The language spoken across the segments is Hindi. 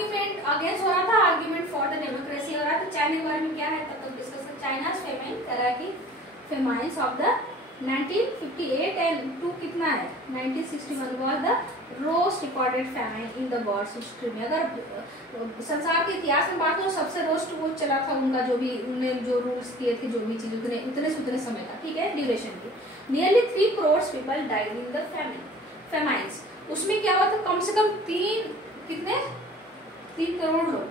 आर्ग्यूमेंट अगेंस्ट हो रहा था, आर्ग्यूमेंट फॉर द डेमोक्रेसी हो रहा था। चाइना के बारे में क्या है तब तक डिस्कस कर। चाइना फेमाइन कह रहा है कि फेमाइन्स ऑफ द 1958 एंड टू कितना है 1961 was the roast recorded famine in the world history में। अगर संसार के इतिहास में बात करो सबसे रोस्ट वो चला था उनका, जो भी उन्होंने जो रूल्स किए थे, जो भी चीज उतने से उतने समय का, ठीक है, ड्यूरेशन की। Nearly 3 crore people died in the famines. उसमें क्या हुआ था, कम से कम 3 करोड़ लोग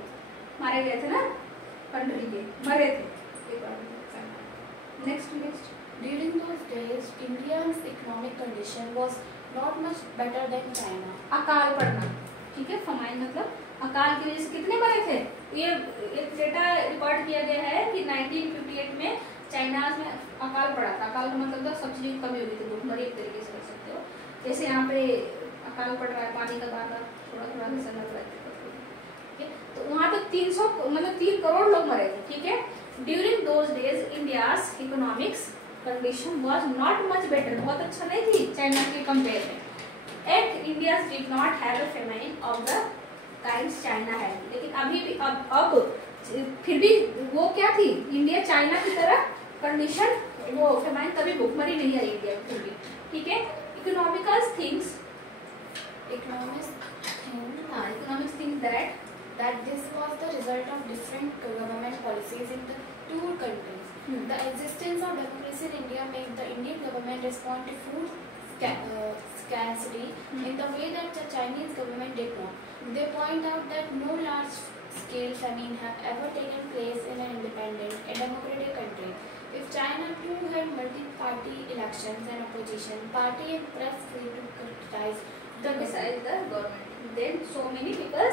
मारे गए थे ना, कंट्री के मरे थे। Next During those days, India's economic condition was not much better than China. अकाल पड़ना, ठीक है, फमाइन मतलब अकाल की वजह से कितने मरे थे। ये एक डेटा रिकॉर्ड किया गया है कि 1958 में चाइना में अकाल पड़ा था। अकाल का मतलब था सब चीज़ों की कमी हो गई थी, भूखमरी एक तरीके से कर सकते हो। जैसे यहाँ पे अकाल पड़ रहा है, पानी का दाना थोड़ा थोड़ा सा लग रहा है, तो वहाँ पे 3 करोड़ लोग मरे थे, ठीक है। During those days India's economics condition was not much better, बहुत अच्छा नहीं थी चाइना के कंपेयर में। At India did not have a famine of the kinds China है, लेकिन अभी भी अब फिर भी वो क्या थी, इंडिया चाइना की तरह कंडीशन, वो फेमाइन कभी भूखमरी नहीं आई इंडिया में फिर भी, ठीक है। Economical things that this was the result of different government policies in the two countries. The existence of democracy in India made the Indian government respond to food scarcity in the way that the Chinese government did not. They point out that no large-scale famine have ever taken place in an independent and democratic country. If China too had multi-party elections and opposition party and press free to criticize the government, then so many people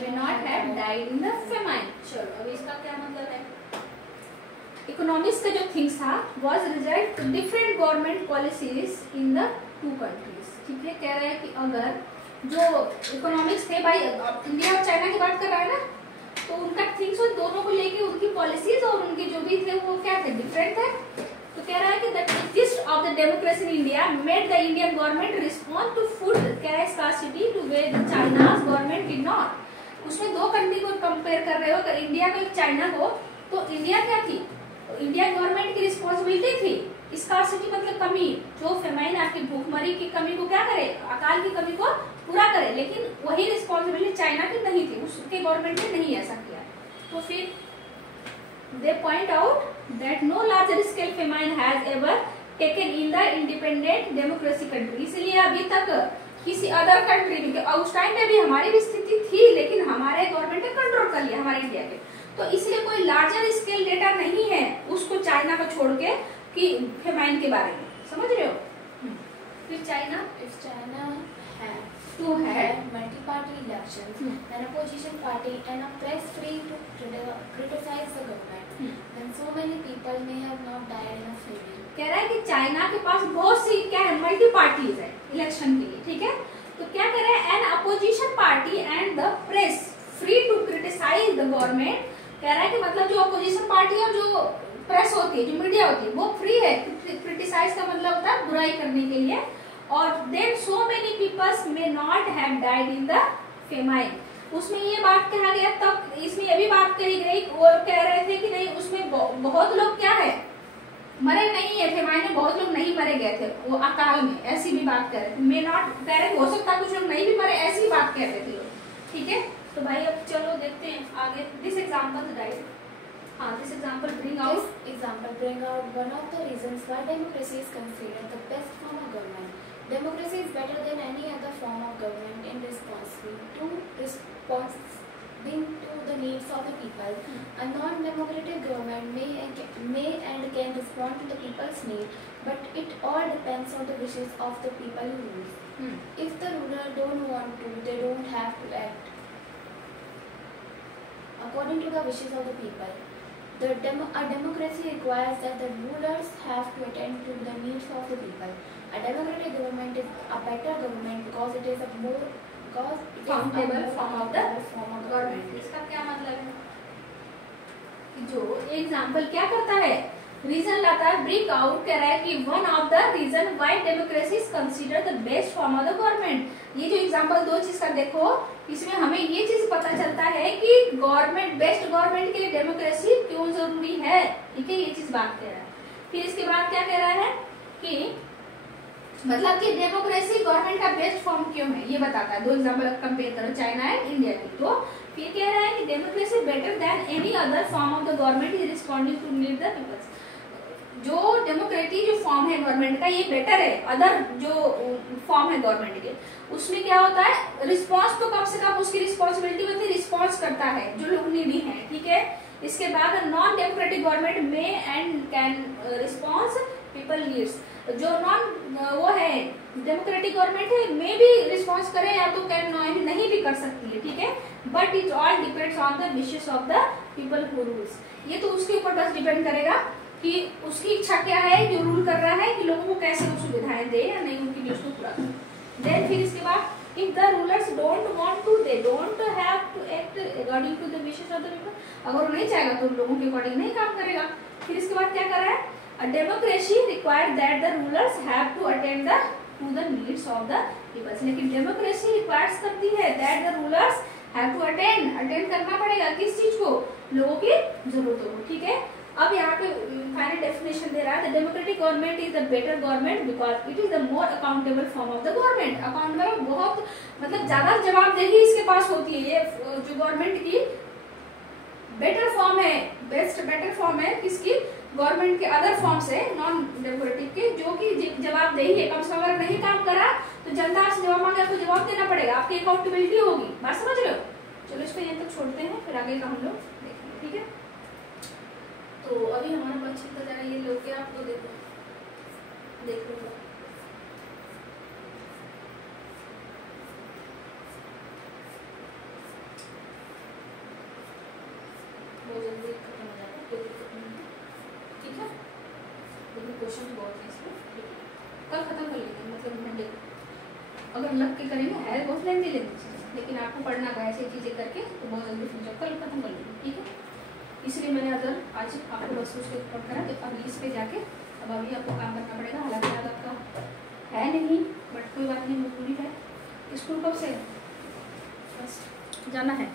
may not have died in the famine. चलो अब इसका क्या मतलब है। इकोनॉमिक्स का जो थिंग्स था was result different government policies in the two countries, ठीक है। कह रहे हैं कि अगर जो इकोनॉमिक्स थे, भाई इंडिया और चाइना की बात कर रहा है ना, तो उनका थिंग्स उन दोनों को लेके उनकी पॉलिसीज और उनके जो भी थे वो क्या थे, डिफरेंट थे। तो कह रहा है कि the exist of the democracy in India made the Indian government respond to food scarcity to where the China's government did not. उसमें दो कंट्री को कंपेयर कर रहे हो, अगर इंडिया को चाइना को, तो इंडिया क्या थी, इंडिया गवर्नमेंट की रिस्पॉन्सिबिलिटी थी स्कार्सिटी मतलब कमी, जो फेमाइन आपकी भूखमरी की कमी को क्या करे, अकाल की कमी को पूरा करे, लेकिन वही रिस्पॉन्सिबिलिटी चाइना की नहीं थी, उसके गवर्नमेंट ने नहीं ऐसा किया। तो फिर they point out that no larger scale famine has ever taken in the independent democracy country. इसलिए अभी तक किसी अदर कंट्री में, उस टाइम पे भी हमारी भी स्थिति थी, लेकिन हमारे गवर्नमेंट ने कंट्रोल कर लिया हमारे इंडिया के, तो इसलिए कोई लार्जर स्केल डेटा नहीं है उसको चाइना को छोड़ के कि फेमाइन के बारे में, समझ रहे हो। फिर China, if China to have multi-party elections, an opposition party and a press free to criticize the government, then so many people may have not died in a famine. कह रहा है कि चाइना के पास बहुत सी क्या है, मल्टी पार्टीज है इलेक्शन के लिए, ठीक है। तो क्या कह रहे हैं, an opposition party and the press free to criticise the government. कह रहा है कि मतलब जो अपोजिशन पार्टी और जो प्रेस होती है, जो मीडिया होती है, वो फ्री है क्रिटिसाइज का मतलब होता है बुराई करने के लिए। और then so many peoples may not have died in the famine. उसमें ये बात कहा गया, तब इसमें ये भी बात कही गई, वो कह रहे थे कि नहीं उसमें बहुत लोग क्या है मरे नहीं है, फेमाइन में बहुत लोग नहीं मरे गए थे वो अकाल में, ऐसी भी बात कर रहे थे। मे नॉट कह रहे हो सकता है कुछ लोग नहीं भी मरे, ऐसी बात कह रहे थे लोग, ठीक है। तो भाई अब चलो देखते हैं आगे। दिस एग्जाम्पल राइट, हाँ this example bring out one of the reasons why democracy is considered the best form of government. Democracy is better than any other form of government in responding to the needs of the people. A non-democratic government may and can respond to the people's need, but it all depends on the wishes of the people who rule. If the ruler don't want to, they don't have to act according to the wishes of the people. A democracy requires that the rulers have to attend to the needs of the people. A democratic government is a better government because it is a more accountable form of the government. इसका क्या मतलब है कि जो एग्जाम्पल क्या करता है, रीजन लाता है, ब्रिंग आउट कह रहा है कि one of the reason why democracy is considered the best form of the government. ये जो एग्जांपल दो चीज का देखो, इसमें हमें ये चीज पता चलता है कि गवर्नमेंट, बेस्ट गवर्नमेंट के लिए डेमोक्रेसी क्यों जरूरी है। ठीक है, ये चीज बात कह रहा है। फिर इसके बाद क्या कह रहा है कि मतलब कि डेमोक्रेसी गवर्नमेंट का बेस्ट फॉर्म क्यों है, ये बताता है। दो एग्जांपल कंपेयर करो, चाइना एंड इंडिया की। तो फिर कह रहा है कि democracy better than any other form of the government is responding to need the peoples. जो डेमोक्रेटिक जो फॉर्म है गवर्नमेंट का, ये बेटर है अदर जो फॉर्म है गवर्नमेंट के। उसमें क्या होता है, रिस्पॉन्स तो कम से कम उसकी रिस्पॉन्सिबिलिटी बनती है, रिस्पॉन्स करता है जो लोग नीडी है। ठीक है, इसके बाद नॉन डेमोक्रेटिक गवर्नमेंट में and can response people needs. जो नॉन वो है डेमोक्रेटिक गवर्नमेंट है, में भी रिस्पॉन्स करे या तो कैन नहीं भी कर सकती है। ठीक है, but it all depends on the wishes of the people who rules. ये तो उसके ऊपर बस डिपेंड करेगा कि उसकी इच्छा क्या है, जो रूल कर रहा है, कि लोगों को कैसे वो सुविधाएं दे या नहीं, उनकी न्यूज को पूरा करे। देन फिर इसके बाद if the rulers don't want to, they don't have to act according to the wishes of the people. अगर वो नहीं चाहेगा तो लोगों के अकॉर्डिंग नहीं काम करेगा। फिर इसके बाद क्या कर रहा है, a democracy required that the rulers have to attend to the needs of the people। लेकिन डेमोक्रेसी रिक्वायर्स करती है that the rulers have to attend करना पड़ेगा किस चीज को, लोगों की जरूरतों को। ठीक है, अब यहाँ पे फाइनल डेफिनेशन दे रहा है, the democratic government is the better government because it is the more accountable form of the government. Accountable बहुत मतलब ज्यादा जवाबदेही इसके पास होती है। ये जो गवर्नमेंट की बेटर फॉर्म है, बेस्ट बेटर फॉर्म है किसकी, गवर्नमेंट के अदर फॉर्म से, नॉन डेमोक्रेटिक के, जो कि जवाबदेही है। कम से कम अगर नहीं काम करा तो जनता आपसे जवाब मांगे, आपको जवाब देना पड़ेगा, आपकी अकाउंटेबिलिटी होगी। बात समझ रहे हो? चलो इसको यहीं तक छोड़ते हैं, फिर आगे का हम लोग देखेंगे। ठीक है, तो अभी हमारा बच्चे का जरा ये लोग के आप तो देखो, देख लो बहुत जल्दी खत्म हो जाएगा, कोई दिक्कत नहीं है। ठीक है, लेकिन क्वेश्चन बहुत है इसमें। कल खत्म कर लेंगे, मतलब मंडे अगर लग के करेंगे है बहुत लेंदी लेंदी, लेकिन आपको पढ़ना का ऐसी चीजें करके तो बहुत जल्दी समझो, कल खत्म कर लेंगे। ठीक है, इसलिए मैंने अगर आज आपको बस उसके ऊपर करा, तो अभी इस पे जाके अब अभी आपको काम करना पड़ेगा। हालांकि आज आपका है नहीं, बट कोई बात नहीं, मजबूरी है। स्कूल कब से? बस जाना है।